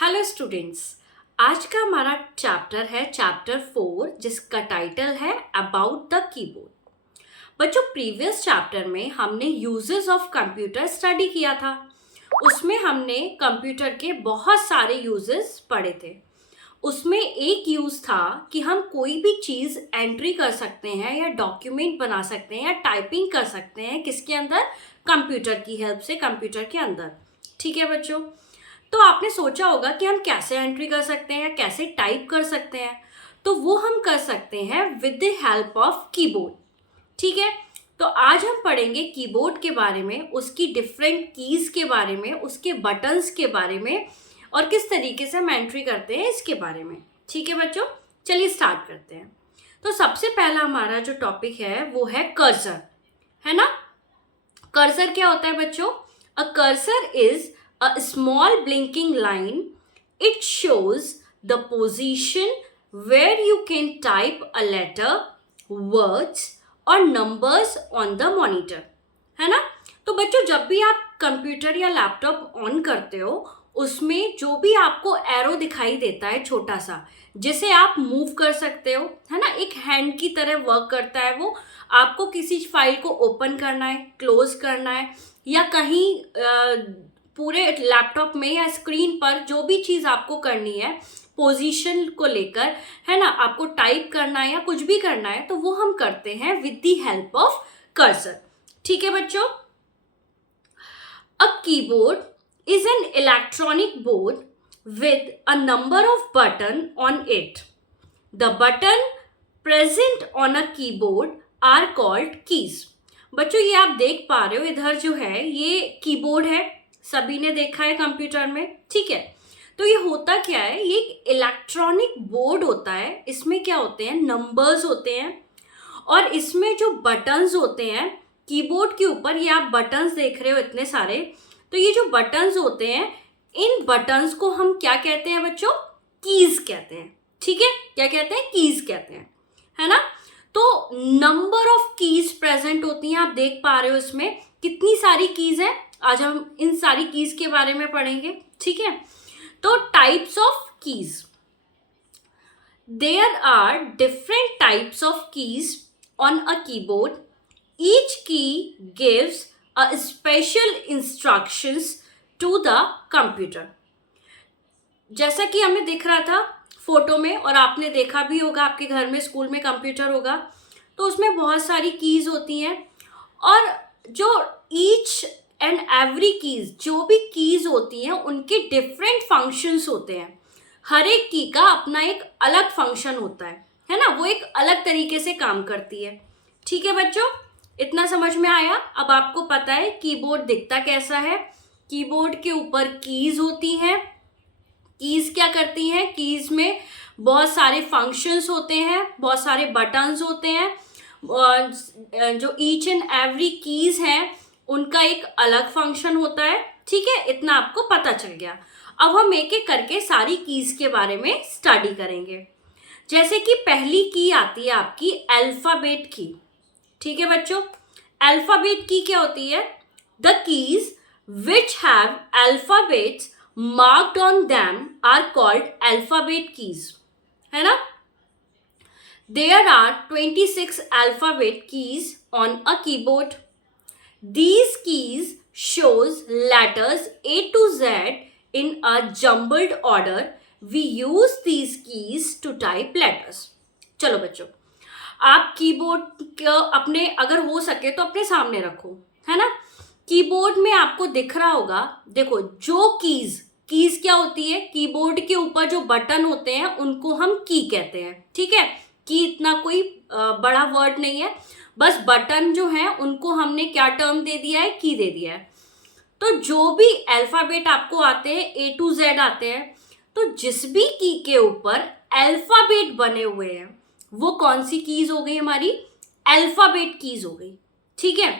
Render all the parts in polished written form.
Hello students, आज का हमारा चैप्टर है चैप्टर 4 जिसका टाइटल है अबाउट द कीबोर्ड। बच्चों, प्रीवियस चैप्टर में हमने यूजेस ऑफ कंप्यूटर स्टडी किया था। उसमें हमने कंप्यूटर के बहुत सारे यूजेस पढ़े थे। उसमें एक यूज था कि हम कोई भी चीज़ एंट्री कर सकते हैं या डॉक्यूमेंट बना सकते हैं या टाइपिंग कर सकते हैं किसके अंदर, कंप्यूटर की हेल्प से, कंप्यूटर के अंदर। ठीक है बच्चों, तो आपने सोचा होगा कि हम कैसे एंट्री कर सकते हैं, कैसे टाइप कर सकते हैं। तो वो हम कर सकते हैं with the help of keyboard. ठीक है, तो आज हम पढ़ेंगे कीबोर्ड के बारे में, उसकी डिफरेंट कीज के बारे में, उसके बटन्स के बारे में और किस तरीके से हम एंट्री करते हैं इसके बारे में। ठीक है बच्चों, चलिए स्टार्ट करते हैं। तो सबसे पहला हमारा जो टॉपिक है वो है कर्सर, है ना। कर्सर क्या होता है बच्चों? A cursor is a small blinking line. It shows the position where you can type a letter, words or numbers on the monitor, है ना। तो बच्चों, जब भी आप कंप्यूटर या लैपटॉप ऑन करते हो उसमें जो भी आपको एरो दिखाई देता है छोटा सा, जिसे आप मूव कर सकते हो, है ना, एक हैंड की तरह वर्क करता है वो। आपको किसी फाइल को ओपन करना है, क्लोज करना है या कहीं पूरे लैपटॉप में या स्क्रीन पर जो भी चीज़ आपको करनी है पोजीशन को लेकर, है ना, आपको टाइप करना है या कुछ भी करना है, तो वो हम करते हैं with the help of cursor. ठीक है बच्चों, a keyboard is an electronic board with a number of button on it. The button present on a keyboard are called keys. बच्चों, ये आप देख पा रहे हो, इधर जो है ये कीबोर्ड है, सभी ने देखा है कंप्यूटर में। ठीक है, तो ये होता क्या है, ये एक इलेक्ट्रॉनिक बोर्ड होता है। इसमें क्या होते हैं, नंबर्स होते हैं और इसमें जो बटन्स होते हैं कीबोर्ड के ऊपर, ये आप बटन्स देख रहे हो इतने सारे। तो ये जो बटन्स होते हैं, इन बटन्स को हम क्या कहते हैं बच्चों? कीज कहते हैं। ठीक है, क्या कहते हैं? कीज कहते हैं, है ना। तो नंबर ऑफ कीज प्रेजेंट होती हैं, आप देख पा रहे हो इसमें कितनी सारी कीज हैं। आज हम इन सारी कीज के बारे में पढ़ेंगे। ठीक है, तो types of keys, there are different types of keys on a keyboard. Each key gives a special instructions to the computer. जैसा कि हमें दिख रहा था फोटो में और आपने देखा भी होगा, आपके घर में स्कूल में कंप्यूटर होगा, तो उसमें बहुत सारी कीज होती हैं और जो ईच एंड एवरी कीज, जो भी कीज होती हैं उनके डिफरेंट फंक्शंस होते हैं। हर एक की का अपना एक अलग फंक्शन होता है ना, वो एक अलग तरीके से काम करती है। ठीक है बच्चों, इतना समझ में आया। अब आपको पता है कीबोर्ड दिखता कैसा है। कीबोर्ड के ऊपर कीज होती हैं। कीज क्या करती हैं? कीज में बहुत सारे फंक्शंस होते हैं, बहुत सारे बटन्स होते हैं और जो ईच एंड एवरी कीज हैं उनका एक अलग फंक्शन होता है। ठीक है, इतना आपको पता चल गया। अब हम एक एक करके सारी कीज के बारे में स्टडी करेंगे। जैसे कि पहली की आती है आपकी अल्फाबेट की। ठीक है बच्चों, अल्फाबेट की क्या होती है? The keys which have alphabets marked on them are called alphabet keys, है ना। There are 26 alphabet keys on a keyboard. These keys shows letters A to Z in a jumbled order. We use these keys to type letters. चलो बच्चों, आप keyboard को अपने, अगर हो सके तो अपने सामने रखो, है ना। कीबोर्ड में आपको दिख रहा होगा, देखो जो कीज क्या होती है? कीबोर्ड के ऊपर जो बटन होते हैं उनको हम की कहते हैं। ठीक है, की इतना कोई बड़ा वर्ड नहीं है, बस बटन जो हैं उनको हमने क्या टर्म दे दिया है? की दे दिया है। तो जो भी अल्फाबेट आपको आते हैं, A to Z आते हैं, तो जिस भी की के ऊपर अल्फाबेट बने हुए हैं वो कौन सी कीज हो गई? हमारी अल्फाबेट कीज हो गई। ठीक है,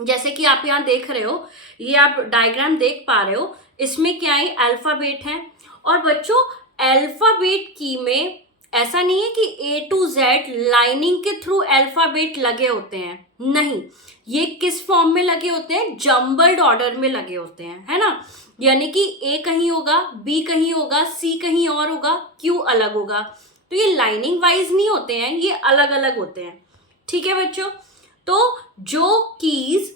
जैसे कि आप यहाँ देख रहे हो, ये आप डायग्राम देख पा रहे हो, इसमें क्या है? अल्फाबेट है। और बच्चों, अल्फाबेट की में ऐसा नहीं है कि A to Z लाइनिंग के थ्रू अल्फाबेट लगे होते हैं। नहीं, ये किस फॉर्म में लगे होते हैं? जम्बल्ड ऑर्डर में लगे होते हैं, है ना। यानी कि ए कहीं होगा, बी कहीं होगा, सी कहीं और होगा, क्यू अलग होगा। तो ये लाइनिंग वाइज नहीं होते हैं, ये अलग अलग होते हैं। ठीक है बच्चों। तो जो कीज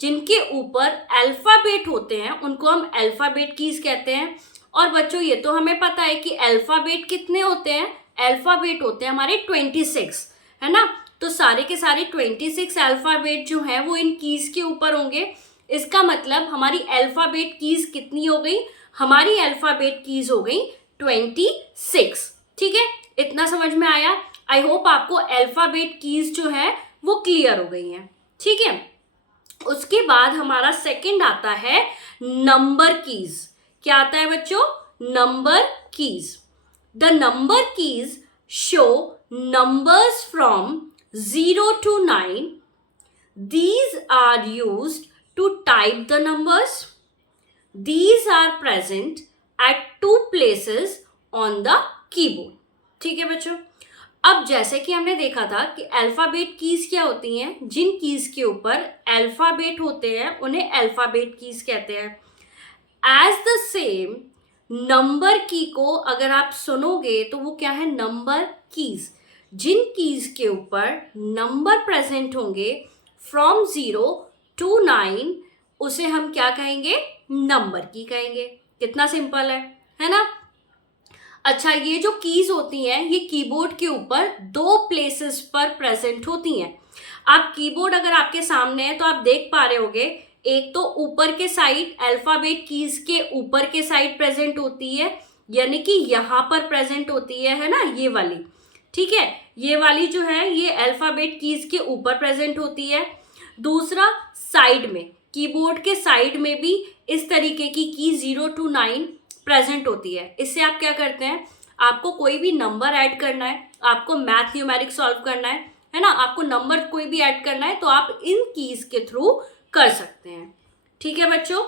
जिनके ऊपर अल्फाबेट होते हैं उनको हम अल्फाबेट कीज कहते हैं। और बच्चों ये तो हमें पता है कि अल्फाबेट कितने होते हैं? अल्फाबेट होते हैं हमारे 26, है ना। तो सारे के सारे 26 अल्फाबेट जो है वो इन कीज के ऊपर होंगे। इसका मतलब हमारी अल्फाबेट कीज कितनी हो गई? हमारी अल्फाबेट कीज हो गई 26। ठीक है, इतना समझ में आया? आई होप आपको अल्फाबेट कीज जो है वो क्लियर हो गई हैं। ठीक है, उसके बाद हमारा सेकंड आता है नंबर कीज। क्या आता है बच्चों? Number keys. The number keys show numbers from 0 to 9. These are used to type the numbers. These are present at two places on the keyboard. ठीक है बच्चों। अब जैसे कि हमने देखा था कि अल्फाबेट कीज क्या होती हैं, जिन कीज के ऊपर अल्फाबेट होते हैं उन्हें अल्फाबेट कीज कहते हैं। एज द सेम नंबर की को अगर आप सुनोगे तो वो क्या है? Number keys. जिन कीज के ऊपर नंबर प्रेजेंट होंगे फ्रॉम 0 to 9 उसे हम क्या कहेंगे? नंबर की कहेंगे। कितना सिंपल है ना। अच्छा, ये जो कीज होती हैं ये कीबोर्ड के ऊपर दो प्लेसेस पर प्रेजेंट होती हैं। आप कीबोर्ड अगर आपके सामने है तो आप देख पा रहे होगे, एक तो ऊपर के साइड अल्फाबेट कीज के ऊपर के साइड प्रेजेंट होती है, यानी कि यहाँ पर प्रेजेंट होती है ना, ये वाली। ठीक है, ये वाली जो है ये अल्फाबेट कीज के ऊपर प्रेजेंट होती है। दूसरा, साइड में, कीबोर्ड के साइड में भी इस तरीके की 0 to 9 प्रेजेंट होती है। इससे आप क्या करते हैं? आपको कोई भी नंबर ऐड करना है, आपको मैथ न्यूमेरिक सॉल्व करना है ना, आपको नंबर कोई भी ऐड करना है तो आप इन कीज के थ्रू कर सकते हैं। ठीक है बच्चों,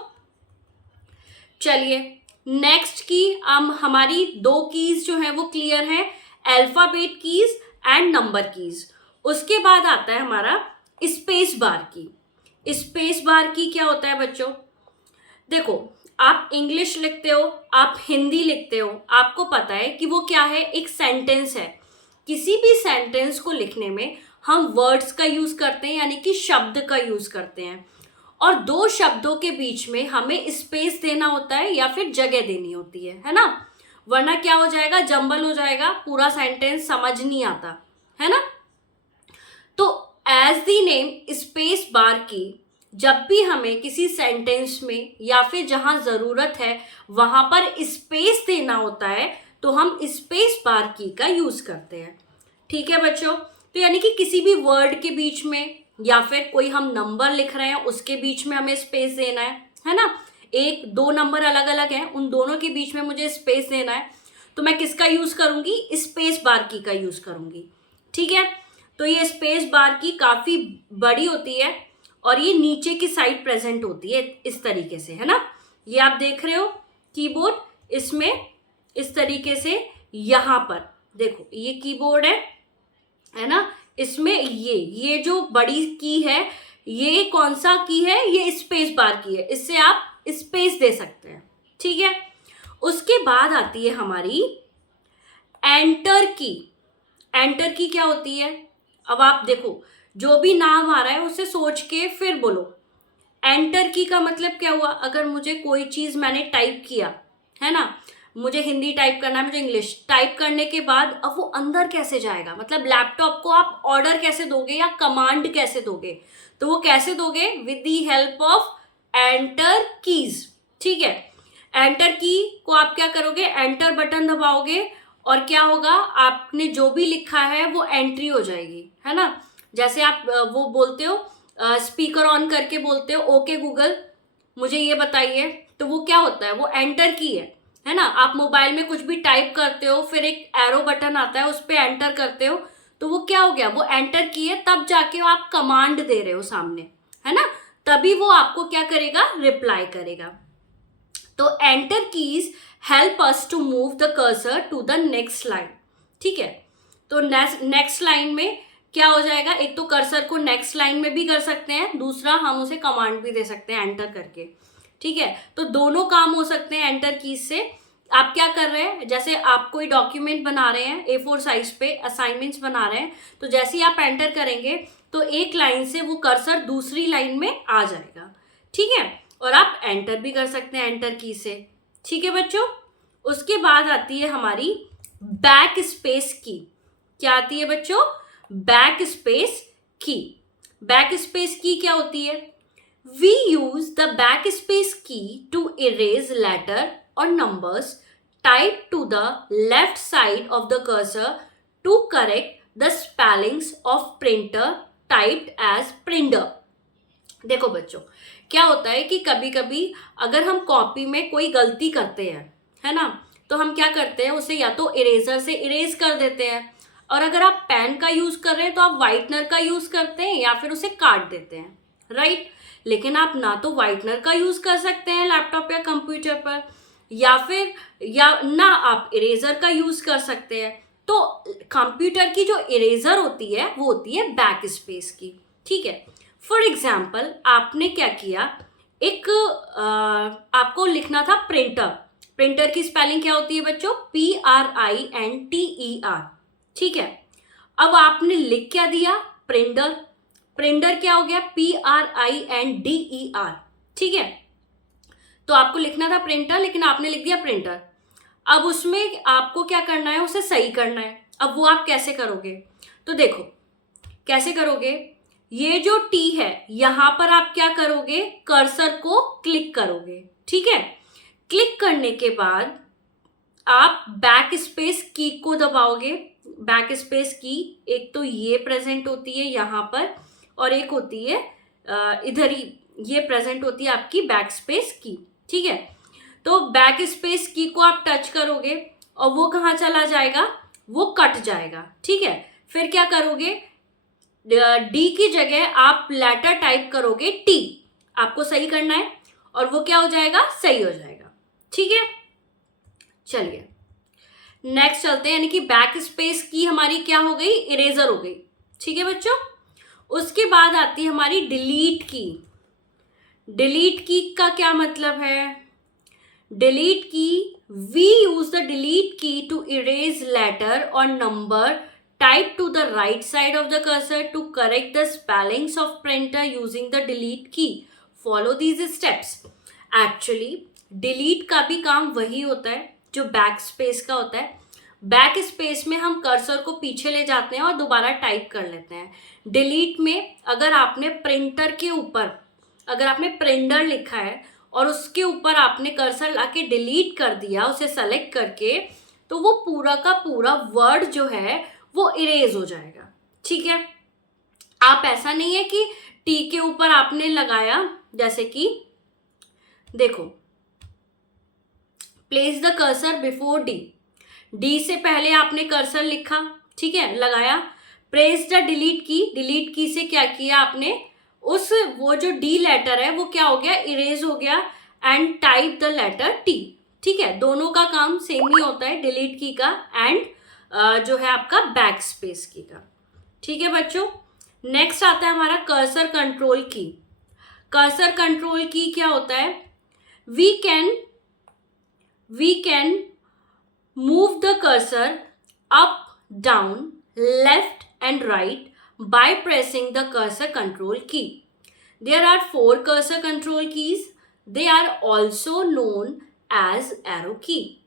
चलिए नेक्स्ट की हमारी दो कीज जो है वो क्लियर है, alphabet keys and number keys. उसके बाद आता है हमारा स्पेस बार की। स्पेस बार की क्या होता है बच्चों? देखो, आप इंग्लिश लिखते हो, आप हिंदी लिखते हो, आपको पता है कि वो क्या है? एक सेंटेंस है। किसी भी सेंटेंस को लिखने में हम वर्ड्स का यूज करते हैं, यानी कि शब्द का यूज करते हैं, और दो शब्दों के बीच में हमें स्पेस देना होता है या फिर जगह देनी होती है ना। वरना क्या हो जाएगा? जंबल हो जाएगा, पूरा सेंटेंस समझ नहीं आता, है ना। तो as the name space bar key, जब भी हमें किसी सेंटेंस में या फिर जहां जरूरत है वहां पर स्पेस देना होता है तो हम स्पेस बार की का यूज करते हैं। ठीक है बच्चों, तो यानी कि किसी भी वर्ड के बीच में या फिर कोई हम नंबर लिख रहे हैं उसके बीच में हमें स्पेस देना है ना। एक दो नंबर अलग अलग हैं, उन दोनों के बीच में मुझे स्पेस देना है तो मैं किसका यूज करूंगी? स्पेस बार की का यूज करूंगी। ठीक है, तो ये स्पेस बार की काफी बड़ी होती है और ये नीचे की साइड प्रेजेंट होती है इस तरीके से, है ना। ये आप देख रहे हो कीबोर्ड, इसमें इस तरीके से यहाँ पर देखो ये कीबोर्ड है ना। इसमें ये जो बड़ी की है ये कौन सा की है? ये स्पेस बार की है, इससे आप स्पेस दे सकते हैं। ठीक है, उसके बाद आती है हमारी एंटर की। एंटर की क्या होती है? अब आप देखो, जो भी नाम आ रहा है उसे सोच के फिर बोलो। एंटर की का मतलब क्या हुआ? अगर मुझे कोई चीज मैंने टाइप किया है ना, मुझे हिंदी टाइप करना है, मुझे इंग्लिश टाइप करने के बाद अब वो अंदर कैसे जाएगा? मतलब लैपटॉप को आप ऑर्डर कैसे दोगे या कमांड कैसे दोगे? तो वो कैसे दोगे? With the help of enter keys. ठीक है, एंटर की को आप क्या करोगे? एंटर बटन दबाओगे और क्या होगा? आपने जो भी लिखा है वो एंट्री हो जाएगी, है ना। जैसे आप वो बोलते हो, स्पीकर ऑन करके बोलते हो ओके गूगल मुझे ये बताइए, तो वो क्या होता है? वो एंटर की है ना। आप मोबाइल में कुछ भी टाइप करते हो, फिर एक एरो बटन आता है उस पर एंटर करते हो, तो वो क्या हो गया? वो एंटर की है, तब जाके आप कमांड दे रहे हो सामने, है ना, तभी वो आपको क्या करेगा? रिप्लाई करेगा। तो enter keys help us to move the cursor to the next line. ठीक है, तो नेक्स्ट लाइन में क्या हो जाएगा, एक तो कर्सर को नेक्स्ट लाइन में भी कर सकते हैं, दूसरा हम उसे कमांड भी दे सकते हैं एंटर करके, ठीक है। तो दोनों काम हो सकते हैं एंटर कीज से। आप क्या कर रहे हैं, जैसे आप कोई डॉक्यूमेंट बना रहे हैं A4 साइज पे, असाइनमेंट्स बना रहे हैं, तो जैसे ही आप एंटर करेंगे तो एक लाइन से वो कर्सर दूसरी लाइन में आ जाएगा, ठीक है। और आप एंटर भी कर सकते हैं एंटर की से, ठीक है बच्चों। उसके बाद आती है हमारी बैक स्पेस की। क्या आती है बच्चों, बैक स्पेस की। बैक स्पेस की क्या होती है, we use the backspace key to erase letter or numbers typed to the left side of the cursor to correct the spellings of printer typed as printer। देखो बच्चों, क्या होता है कि कभी कभी अगर हम कॉपी में कोई गलती करते हैं, है ना, तो हम क्या करते हैं, उसे या तो इरेजर से इरेज कर देते हैं, और अगर आप पेन का यूज कर रहे हैं तो आप व्हाइटनर का यूज करते हैं या फिर उसे काट देते हैं, राइट। लेकिन आप ना तो व्हाइटनर का यूज कर सकते हैं लैपटॉप या कंप्यूटर पर, या ना आप इरेजर का यूज कर सकते हैं। तो कंप्यूटर की जो इरेजर होती है वो होती है बैक स्पेस की, ठीक है। फॉर एग्जाम्पल आपने क्या किया, एक आपको लिखना था प्रिंटर। प्रिंटर की स्पेलिंग क्या होती है बच्चों, PRINTER, ठीक है। अब आपने लिख क्या दिया, प्रिंटर। प्रिंटर क्या हो गया, PRINDER, ठीक है। तो आपको लिखना था प्रिंटर, लेकिन आपने लिख दिया प्रिंटर। अब उसमें आपको क्या करना है, उसे सही करना है। अब वो आप कैसे करोगे, तो देखो कैसे करोगे, ये जो टी है यहां पर आप क्या करोगे, कर्सर को क्लिक करोगे, ठीक है। क्लिक करने के बाद आप बैक स्पेस की को दबाओगे। बैक स्पेस की एक तो ये प्रेजेंट होती है यहाँ पर, और एक होती है इधर ही, ये प्रेजेंट होती है आपकी बैक स्पेस की, ठीक है। तो बैक स्पेस की को आप टच करोगे और वो कहाँ चला जाएगा, वो कट जाएगा, ठीक है। फिर क्या करोगे, डी की जगह आप लेटर टाइप करोगे टी, आपको सही करना है, और वो क्या हो जाएगा, सही हो जाएगा, ठीक है। चलिए नेक्स्ट चलते हैं, यानी कि बैक स्पेस की हमारी क्या हो गई, इरेजर हो गई, ठीक है बच्चों। उसके बाद आती है हमारी डिलीट की। डिलीट की का क्या मतलब है, डिलीट की, वी यूज द डिलीट की टू इरेज लेटर और number type to the right side of the cursor to correct the spellings of printer using the delete key. Follow these steps. Actually, delete का भी काम वही होता है जो back space का होता है। बैक स्पेस में हम कर्सर को पीछे ले जाते हैं और दोबारा टाइप कर लेते हैं। डिलीट में अगर आपने प्रिंटर के ऊपर, अगर आपने प्रिंटर लिखा है और उसके ऊपर आपने कर्सर लाके डिलीट कर दिया उसे सेलेक्ट करके, तो वो पूरा का पूरा वर्ड जो है वो इरेज हो जाएगा, ठीक है। आप ऐसा नहीं है कि टी के ऊपर आपने लगाया, जैसे कि देखो, place the cursor before D, D से पहले आपने कर्सर लिखा, ठीक है, लगाया। प्रेस द डिलीट की, डिलीट की से क्या किया आपने, उस वो जो डी लेटर है वो क्या हो गया, इरेज हो गया, and type the letter T, ठीक है। दोनों का काम सेम ही होता है, डिलीट की का एंड जो है आपका बैक स्पेस की का, ठीक है बच्चों। नेक्स्ट आता है हमारा cursor control key. Cursor control key क्या होता है, we can move the cursor up, down, left and right by pressing the cursor control key. There are 4 cursor control keys, they are also known as arrow key.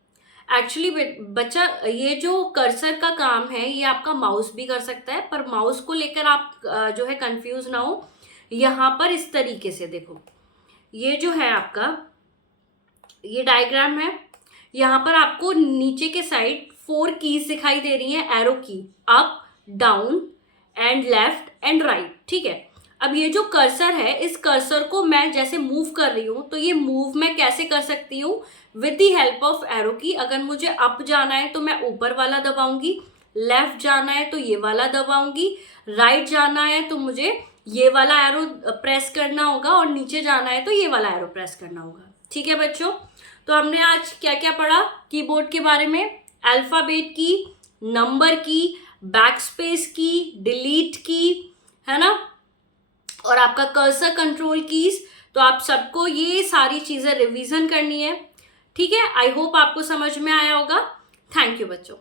Actually बच्चा, ये जो cursor का काम है ये आपका माउस भी कर सकता है, पर माउस को लेकर आप जो है कंफ्यूज ना हो। यहाँ पर इस तरीके से देखो, ये जो है आपका ये डायग्राम है, यहाँ पर आपको नीचे के साइड 4 कीज दिखाई दे रही हैं, एरो की, up, down and left and right, ठीक है। अब ये जो कर्सर है, इस कर्सर को मैं जैसे मूव कर रही हूँ, तो ये मूव मैं कैसे कर सकती हूँ, with the help of arrow की। अगर मुझे अप जाना है तो मैं ऊपर वाला दबाऊंगी, लेफ्ट जाना है तो ये वाला दबाऊंगी, राइट जाना है तो मुझे ये वाला एरो प्रेस करना होगा, और नीचे जाना है तो ये वाला एरो प्रेस करना होगा, ठीक है बच्चों। तो हमने आज क्या क्या पढ़ा कीबोर्ड के बारे में, अल्फाबेट की, नंबर की, बैक स्पेस की, डिलीट की, है ना, और आपका कर्सर कंट्रोल कीज। तो आप सबको ये सारी चीजें रिवीजन करनी है, ठीक है। आई होप आपको समझ में आया होगा। थैंक यू बच्चों।